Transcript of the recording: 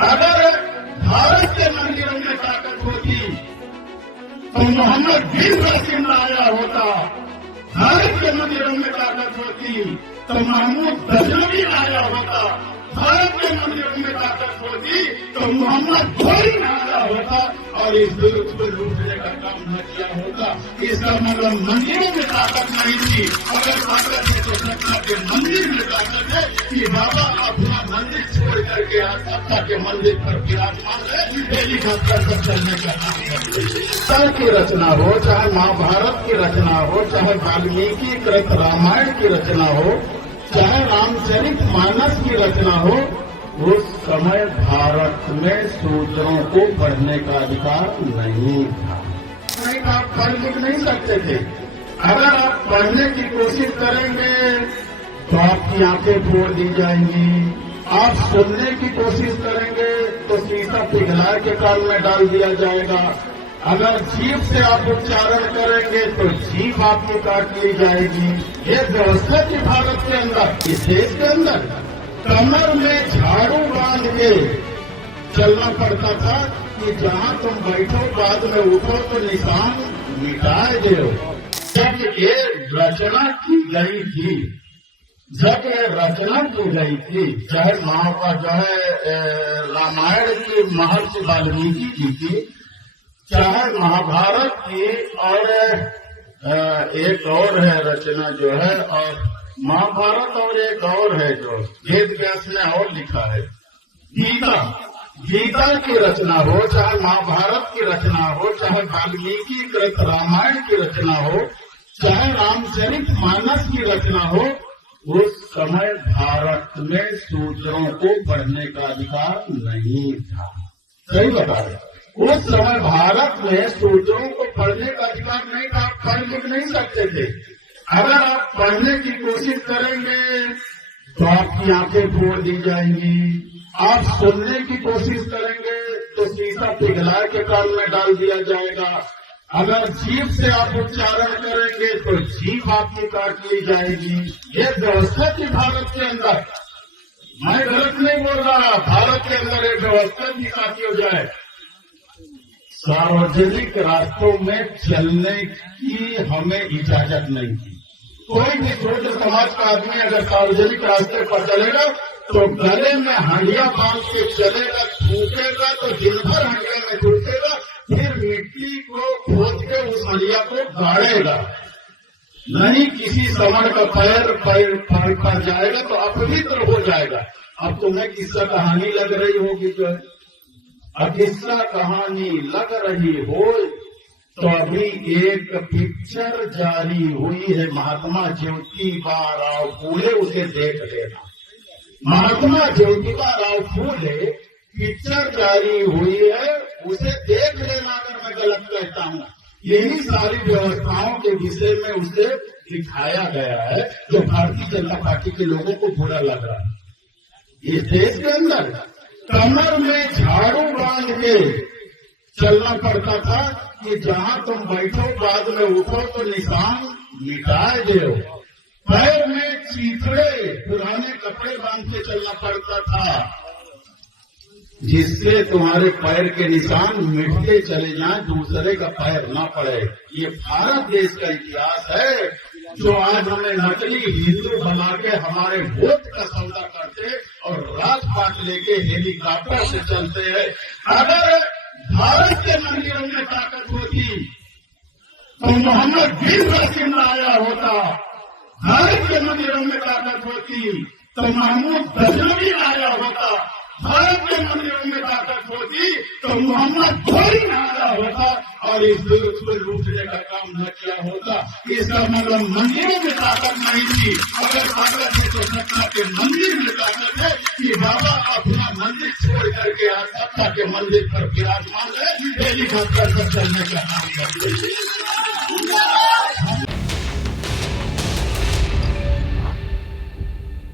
अगर भारत के मंदिरों में ताकत होती तो मोहम्मद बिन कासिम आया होता। भारत के मंदिरों में ताकत होती तो महमूद गजनवी आया होता। भारत के मंदिरों में ताकत होती तो मोहम्मद घोरी आया होता और इस दुर्ग को लूटने का काम न किया होता। इसका मतलब मंदिरों में ताकत नहीं थी। अगर ताकत है तो सत्ता के मंदिर में ताकत है कि बाबा अपना मंदिर छोड़ करके सत्ता के मंदिर पर विराजमान है। हेलीकॉप्टर पर चलने का काम है। की रचना हो, चाहे महाभारत की रचना हो, चाहे वाल्मीकि कृत रामायण की रचना हो, चाहे रामचरित मानस की रचना हो, उस समय भारत में शूद्रों को पढ़ने का अधिकार नहीं था। नहीं, आप पढ़ लिख नहीं सकते थे। अगर आप पढ़ने की कोशिश करेंगे तो आपकी आंखें फोड़ दी जाएंगी। आप सुनने की कोशिश करेंगे तो शीशा पिघला के कान में डाल दिया जाएगा। अगर जीभ से आप उच्चारण करेंगे तो जीभ आपकी काट ली जाएगी। ये व्यवस्था थी भारत के अंदर, इस देश के अंदर। कमर में झाड़ू बांध के चलना पड़ता था कि जहां तुम बैठो बाद में उठो तो निशान मिटाए दो। जब ये रचना की गई थी, जब ये रचना की गई थी, चाहे रामायण की महर्षि वाल्मीकि जी की, चाहे महाभारत की, और एक और है रचना जो है, और महाभारत और एक और है जो वेद व्यास ने और लिखा है, गीता की रचना हो, चाहे महाभारत की रचना हो, चाहे वाल्मीकि कृत रामायण की रचना हो, चाहे रामचरित मानस की रचना हो, उस समय भारत में शूद्रों को पढ़ने का अधिकार नहीं था। सही बता रहे, उस समय भारत में शूद्रों को पढ़ने का अधिकार नहीं था। आप पढ़ लिख नहीं सकते थे। अगर आप पढ़ने की कोशिश करेंगे तो आपकी आंखें फोड़ दी जाएंगी। आप सुनने की कोशिश करेंगे तो शीशा पिघला के कान में डाल दिया जाएगा। अगर जीभ से आप उच्चारण करेंगे तो जीभ आपकी काट ली जाएगी। ये व्यवस्था थी भारत के अंदर। मैं गलत नहीं बोल रहा, भारत के अंदर एक व्यवस्था थी ताकि हो जाए। सार्वजनिक रास्तों में चलने की हमें इजाजत नहीं थी। कोई भी छोटे समाज का आदमी अगर सार्वजनिक रास्ते पर चलेगा तो गले में हंडिया बांध के चलेगा, थूकेगा तो दिन भर हंडिया में थूकेगा, फिर मिट्टी को खोद के उस हंडिया को गाड़ेगा। नहीं किसी समण का पैर पर जाएगा तो अपवित्र हो जाएगा। अब तुम्हें किस्सा कहानी लग रही होगी जो किस्सा कहानी लग रही हो तो अभी एक पिक्चर जारी हुई है महात्मा ज्योतिबा राव फूले, उसे देख लेना। महात्मा ज्योतिबा राव फूले पिक्चर जारी हुई है, उसे देख लेना अगर मैं गलत कहता हूँ। यही सारी व्यवस्थाओं के विषय में उसे दिखाया गया है जो भारतीय जनता पार्टी के लोगों को बुरा लग रहा है। इस देश के अंदर कमर में झाड़ू बांध के चलना पड़ता था कि जहां तुम बैठो बाद में उठो तो निशान मिटाए दो। पैर में चीथड़े पुराने कपड़े बांध के चलना पड़ता था जिससे तुम्हारे पैर के निशान मिटते चले जाएं, दूसरे का पैर न पड़े। ये भारत देश का इतिहास है जो आज हमें नकली हिंदू बना के हमारे वोट का सौदा करते और राजपाट लेके हेलीकॉप्टर से चलते हैं। अगर भारत के मंदिरों में ताकत होती तो मोहम्मद बिन कासिम आया होता। भारत के मंदिरों में ताकत होती तो महमूद गजनवी आया होता। भारत के मंदिरों में ताकत होती तो मोहम्मद घोरी आया होता और इस दुर्ग को लूटने का काम न किया होता। इसका मतलब मंदिरों में ताकत नहीं थी। अगर ताकत है तो सत्ता के मंदिर में ताकत है कि बाबा अपना मंदिर छोड़ करके सत्ता के मंदिर पर विराजमान है। हेलीकॉप्टर पर चलने का काम करते हैं।